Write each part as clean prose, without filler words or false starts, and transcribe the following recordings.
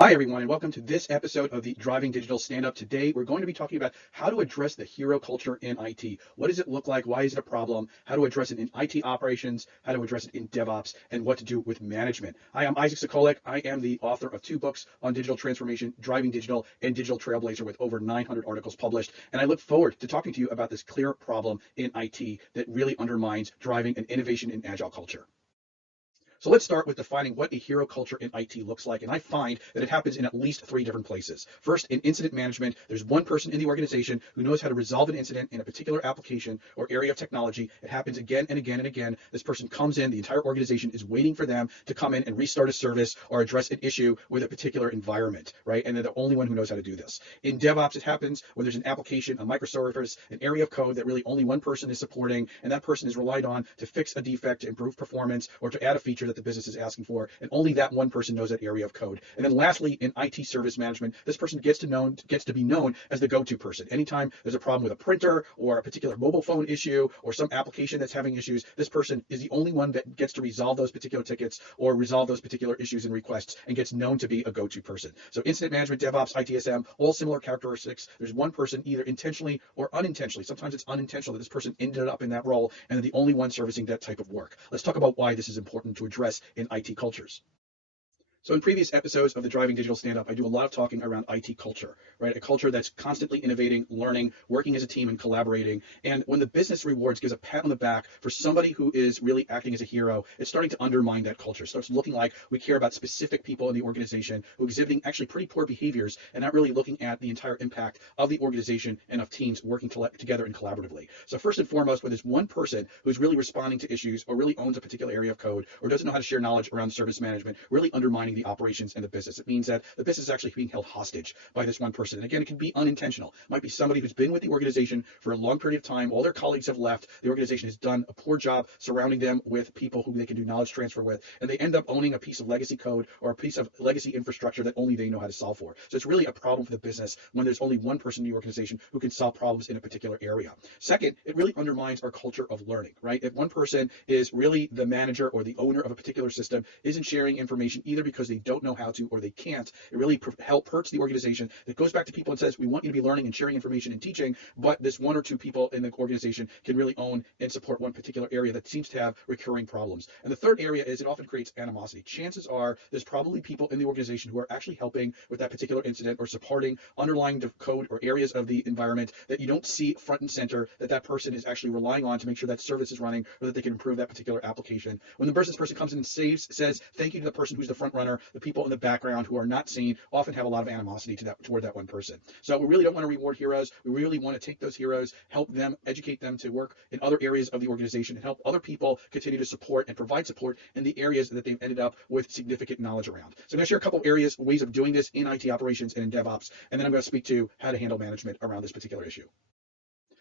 Hi, everyone, and welcome to this episode of the Driving Digital Stand-Up. Today, we're going to be talking about how to address the hero culture in IT. What does it look like? Why is it a problem? How to address it in IT operations, how to address it in DevOps, and what to do with management. Hi, I'm Isaac Sacolick. I am the author of 2 books on digital transformation, Driving Digital and Digital Trailblazer, with over 900 articles published. And I look forward to talking to you about this clear problem in IT that really undermines driving an innovation in agile culture. So let's start with defining what a hero culture in IT looks like. And I find that it happens in at least 3 different places. First, in incident management, there's one person in the organization who knows how to resolve an incident in a particular application or area of technology. It happens again and again and again. This person comes in, the entire organization is waiting for them to come in and restart a service or address an issue with a particular environment, right? And they're the only one who knows how to do this. In DevOps, it happens when there's an application, a microservice, an area of code that really only one person is supporting, and that person is relied on to fix a defect, to improve performance, or to add a feature that the business is asking for, and only that one person knows that area of code. And then lastly, in IT service management, this person gets to be known as the go-to person. Anytime there's a problem with a printer or a particular mobile phone issue or some application that's having issues, this person is the only one that gets to resolve those particular tickets or resolve those particular issues and requests, and gets known to be a go-to person. So incident management, DevOps, ITSM, all similar characteristics. There's one person, either intentionally or unintentionally. Sometimes it's unintentional that this person ended up in that role, and they're the only one servicing that type of work. Let's talk about why this is important to address in IT cultures. So in previous episodes of the Driving Digital Stand-Up, I do a lot of talking around IT culture, right? A culture that's constantly innovating, learning, working as a team, and collaborating. And when the business rewards gives a pat on the back for somebody who is really acting as a hero, it's starting to undermine that culture. It starts looking like we care about specific people in the organization who are exhibiting actually pretty poor behaviors and not really looking at the entire impact of the organization and of teams working together and collaboratively. So first and foremost, when there's one person who's really responding to issues or really owns a particular area of code or doesn't know how to share knowledge around service management, really undermining the operations and the business. It means that the business is actually being held hostage by this one person. And again, it can be unintentional. It might be somebody who's been with the organization for a long period of time. All their colleagues have left. The organization has done a poor job surrounding them with people who they can do knowledge transfer with. And they end up owning a piece of legacy code or a piece of legacy infrastructure that only they know how to solve for. So it's really a problem for the business when there's only one person in the organization who can solve problems in a particular area. Second, it really undermines our culture of learning, right? If one person is really the manager or the owner of a particular system, isn't sharing information either because they don't know how to or they can't, it really hurts the organization. It goes back to people and says, we want you to be learning and sharing information and teaching, but this one or two people in the organization can really own and support one particular area that seems to have recurring problems. And the third area is it often creates animosity. Chances are there's probably people in the organization who are actually helping with that particular incident or supporting underlying the code or areas of the environment that you don't see front and center, that person is actually relying on to make sure that service is running or that they can improve that particular application. When the business person comes in and says thank you to the person who's the front runner, the people in the background who are not seen often have a lot of animosity toward that one person. So we really don't want to reward heroes. We really want to take those heroes, help them, educate them to work in other areas of the organization, and help other people continue to support and provide support in the areas that they've ended up with significant knowledge around. So I'm going to share a couple areas, ways of doing this in IT operations and in DevOps, and then I'm going to speak to how to handle management around this particular issue.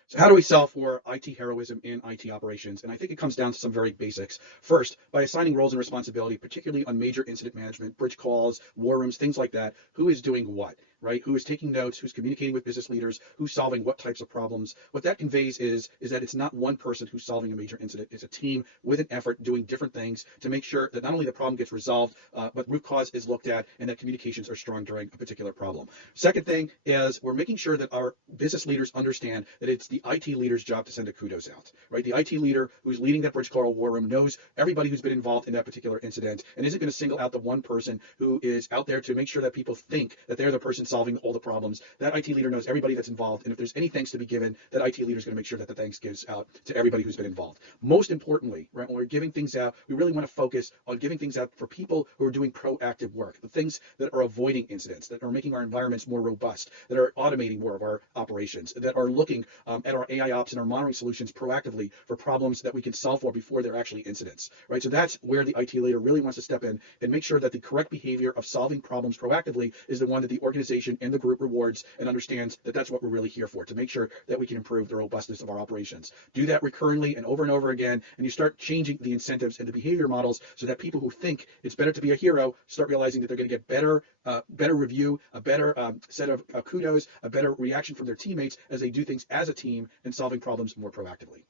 So how do we solve for IT heroism in IT operations? And I think it comes down to some very basics. First, by assigning roles and responsibility, particularly on major incident management, bridge calls, war rooms, things like that, who is doing what, right? Who is taking notes, who's communicating with business leaders, who's solving what types of problems. What that conveys is that it's not one person who's solving a major incident. It's a team with an effort doing different things to make sure that not only the problem gets resolved, but root cause is looked at and that communications are strong during a particular problem. Second thing is we're making sure that our business leaders understand that it's the IT leader's job to send a kudos out, right? The IT leader who's leading that bridge call war room knows everybody who's been involved in that particular incident and isn't going to single out the one person who is out there to make sure that people think that they're the person solving all the problems. That IT leader knows everybody that's involved, and if there's any thanks to be given, that IT leader is going to make sure that the thanks gives out to everybody who's been involved. Most importantly, right, when we're giving things out, we really want to focus on giving things out for people who are doing proactive work, the things that are avoiding incidents, that are making our environments more robust, that are automating more of our operations, that are looking at our AI ops and our monitoring solutions proactively for problems that we can solve for before they're actually incidents, right? So that's where the IT leader really wants to step in and make sure that the correct behavior of solving problems proactively is the one that the organization and the group rewards and understands that that's what we're really here for, to make sure that we can improve the robustness of our operations. Do that recurrently and over again, and you start changing the incentives and the behavior models so that people who think it's better to be a hero start realizing that they're going to get better review, a better set of kudos, a better reaction from their teammates as they do things as a team and solving problems more proactively.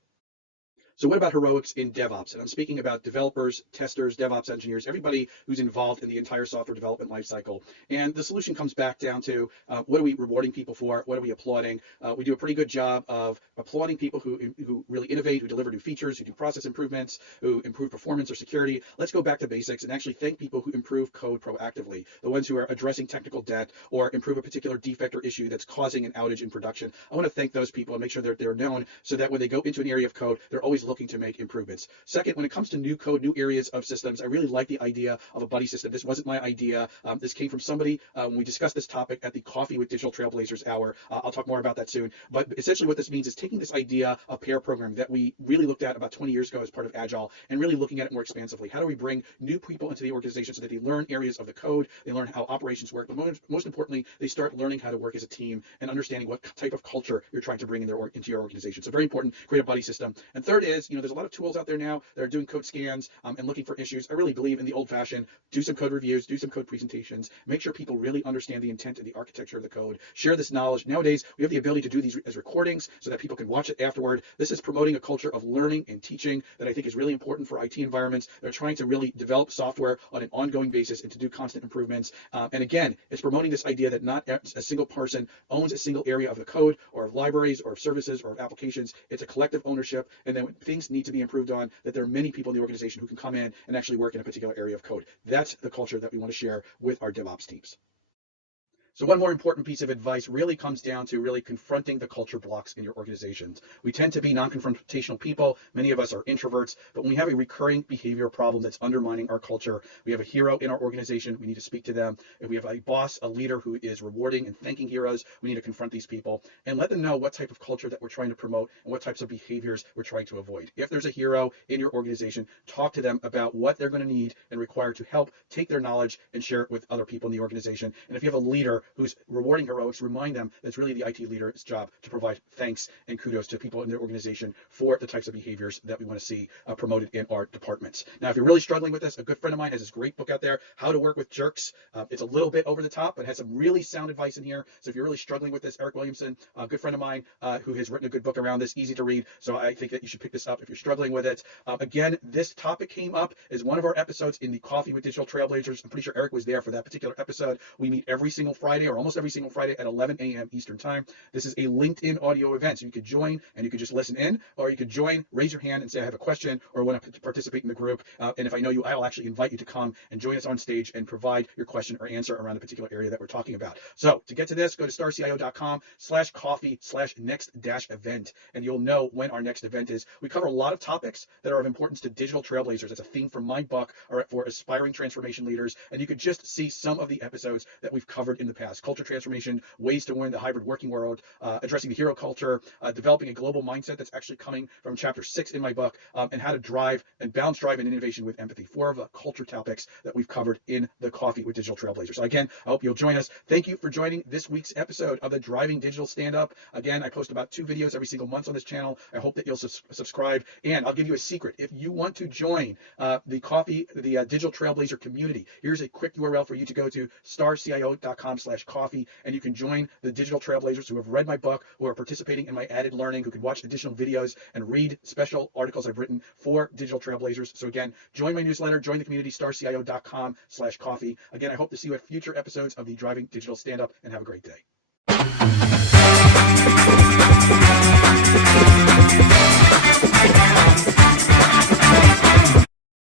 So what about heroics in DevOps? And I'm speaking about developers, testers, DevOps engineers, everybody who's involved in the entire software development lifecycle. And the solution comes back down to what are we rewarding people for? What are we applauding? We do a pretty good job of applauding people who really innovate, who deliver new features, who do process improvements, who improve performance or security. Let's go back to basics and actually thank people who improve code proactively, the ones who are addressing technical debt or improve a particular defect or issue that's causing an outage in production. I want to thank those people and make sure that they're known so that when they go into an area of code, they're always looking to make improvements. Second, when it comes to new code, new areas of systems, I really like the idea of a buddy system. This wasn't my idea. This came from somebody when we discussed this topic at the Coffee with Digital Trailblazers hour. I'll talk more about that soon. But essentially what this means is taking this idea of pair programming that we really looked at about 20 years ago as part of Agile and really looking at it more expansively. How do we bring new people into the organization so that they learn areas of the code, they learn how operations work, but most importantly, they start learning how to work as a team and understanding what type of culture you're trying to bring into your organization. So very important, create a buddy system. And third is, there's a lot of tools out there now that are doing code scans and looking for issues. I really believe in the old fashioned, do some code reviews, do some code presentations, make sure people really understand the intent and the architecture of the code, share this knowledge. Nowadays, we have the ability to do these as recordings so that people can watch it afterward. This is promoting a culture of learning and teaching that I think is really important for IT environments. They're trying to really develop software on an ongoing basis and to do constant improvements. And again, it's promoting this idea that not a single person owns a single area of the code or of libraries or of services or of applications. It's a collective ownership. And then when things need to be improved on, that there are many people in the organization who can come in and actually work in a particular area of code. That's the culture that we want to share with our DevOps teams. So one more important piece of advice really comes down to really confronting the culture blocks in your organizations. We tend to be non-confrontational people. Many of us are introverts, but when we have a recurring behavior problem that's undermining our culture, we have a hero in our organization, we need to speak to them. If we have a boss, a leader who is rewarding and thanking heroes, we need to confront these people and let them know what type of culture that we're trying to promote and what types of behaviors we're trying to avoid. If there's a hero in your organization, talk to them about what they're going to need and require to help take their knowledge and share it with other people in the organization. And if you have a leader who's rewarding heroics, remind them that it's really the IT leader's job to provide thanks and kudos to people in their organization for the types of behaviors that we want to see promoted in our departments. Now, if you're really struggling with this, a good friend of mine has this great book out there, How to Work with Jerks. It's a little bit over the top, but has some really sound advice in here. So if you're really struggling with this, Eric Williamson, a good friend of mine who has written a good book around this, easy to read. So I think that you should pick this up if you're struggling with it. Again, this topic came up as one of our episodes in the Coffee with Digital Trailblazers. I'm pretty sure Eric was there for that particular episode. We meet every single Friday or almost every single Friday at 11 a.m. Eastern time. This is a LinkedIn audio event, so you could join and you could just listen in, or you could join, raise your hand and say I have a question or want to participate in the group. And if I know you, I'll actually invite you to come and join us on stage and provide your question or answer around the particular area that we're talking about. So to get to this, go to starcio.com/coffee/next-event, and you'll know when our next event is. We cover a lot of topics that are of importance to digital trailblazers. That's a theme from my book for aspiring transformation leaders, and you could just see some of the episodes that we've covered in the past. Culture transformation, ways to win the hybrid working world, addressing the hero culture, developing a global mindset that's actually coming from chapter 6 in my book, and how to drive and balance drive and innovation with empathy. 4 of the culture topics that we've covered in the Coffee with Digital Trailblazers. So again, I hope you'll join us. Thank you for joining this week's episode of the Driving Digital Stand-Up. Again, I post about 2 videos every single month on this channel. I hope that you'll subscribe, and I'll give you a secret. If you want to join the Digital Trailblazer community, here's a quick URL for you to go to starcio.com/coffee, and you can join the digital trailblazers who have read my book, who are participating in my added learning, who can watch additional videos and read special articles I've written for digital trailblazers. So again, join my newsletter, join the community, starcio.com/coffee. Again, I hope to see you at future episodes of the Driving Digital Stand-Up, and have a great day.